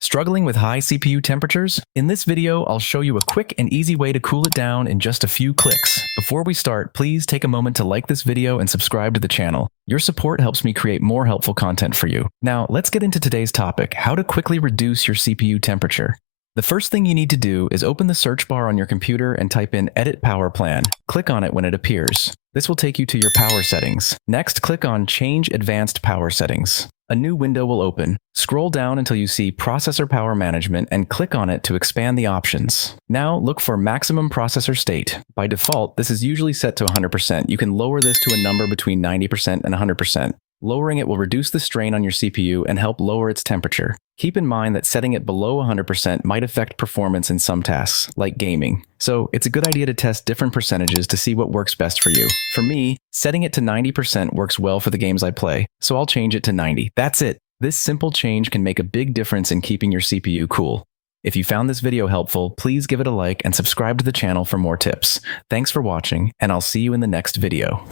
Struggling with high CPU temperatures? In this video, I'll show you a quick and easy way to cool it down in just a few clicks. Before we start, please take a moment to like this video and subscribe to the channel. Your support helps me create more helpful content for you. Now, let's get into today's topic, how to quickly reduce your CPU temperature. The first thing you need to do is open the search bar on your computer and type in Edit Power Plan. Click on it when it appears. This will take you to your power settings. Next, click on Change Advanced Power Settings. A new window will open. Scroll down until you see Processor Power Management and click on it to expand the options. Now look for Maximum Processor State. By default, this is usually set to 100%. You can lower this to a number between 90% and 100%. Lowering it will reduce the strain on your CPU and help lower its temperature. Keep in mind that setting it below 100% might affect performance in some tasks, like gaming. So it's a good idea to test different percentages to see what works best for you. For me, setting it to 90% works well for the games I play, so I'll change it to 90. That's it. This simple change can make a big difference in keeping your CPU cool. If you found this video helpful, please give it a like and subscribe to the channel for more tips. Thanks for watching, and I'll see you in the next video.